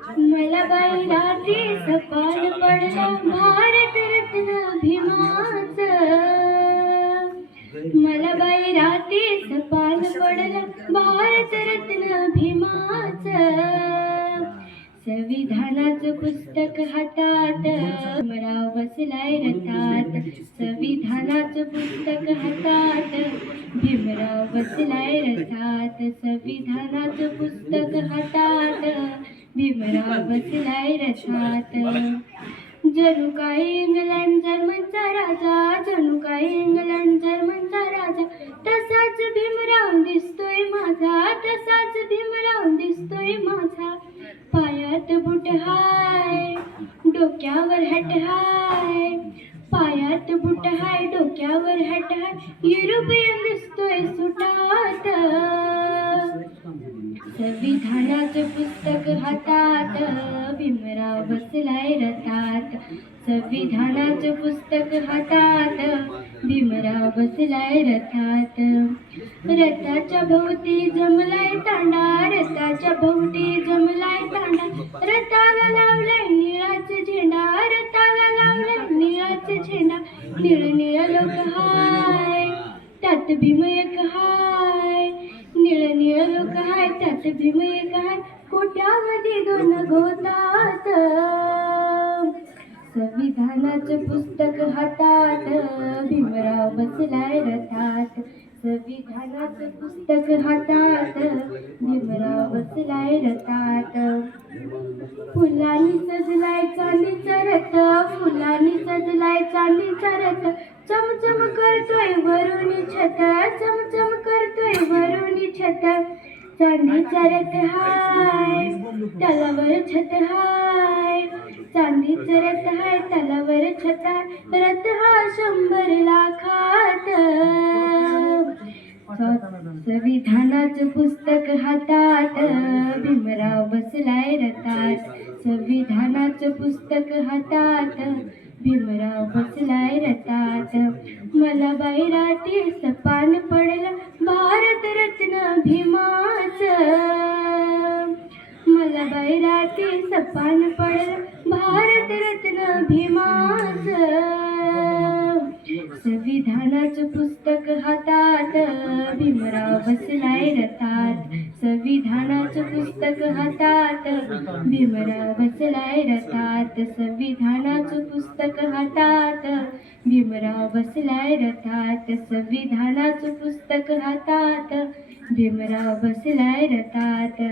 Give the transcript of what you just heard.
मला बाई रात्री सपान पडलं भारतरत्न भीमाचं. मला बाई रात्री सपान पडलं भारतरत्न भीमाचं. संविधानाचं पुस्तक हातात भीमराव बसलाय रथात. संविधानाचं पुस्तक हातात भीमराव बसलाय रथात. संविधानाचं पुस्तक हातात भीमराव बसलाय रथात. जणू काही इंग्लंड जर्मनचा राजा, जणू काही इंग्लंड जर्मनचा राजा, तसाच भीमराव दिसतोय माझा, तसाच भीमराव दिसतोय माझा. पायात बुट हाय, डोक्यावर हॅट हाय, पायात बुट हाय, डोक्यावर हॅट हाय, युरोपियन दिसतोय सुटात. संविधानाचं पुस्तक हातात भीमराव बसलाय रथात. संविधानाचं पुस्तक हातात भीमराव बसलाय रथात. रथाच्या भोवती जमलाय तांडा, रथाच्या भोवती जमलाय तांडा, रथाला लावलाय निळाचा झेंडा, रथाला लावलाय निळाचा झेंडा. निळ निळ लोक हाय, त्यात भीम एक हाय, निळ निळ लोक हाय, त्यात भीम एक हाय, कोट्यावधी दोन गोतात. संविधानाचं पुस्तक हातात भीमराव बसलाय रथात. संविधानाचं पुस्तक हातात भीमराव बसलाय रथात. फुलांनी सजलाय चांदीचा रथ, फुलांनी सजलाय चांदीचा रथ, चमचम करतोय वरुणी छत, चमचम करतोय वरुणी छत. चांदीचा रथ हाय, तलावर छत हाय, चांदीचा रथ हाय, तलावर छत हाय, रथ हा 100 लाखात. संविधानाचं पुस्तक हातात भीमराव बसलाय रथात. संविधानाचं पुस्तक हातात भीमराव बसलाय रथात. मला बाई रात्री सपान पडलं भारतरत्न भीमाचं. मला बाई रात्री सपान पडलं भारतरत्न भीमाचं. संविधानाचं पुस्तक हातात भीमराव बसलाय रथात. संविधानाचं पुस्तक हातात भीमराव बसलाय रथात. संविधानाचं पुस्तक हातात भीमराव बसलाय रथात. संविधानाचं पुस्तक हातात भीमराव बसलाय रथात.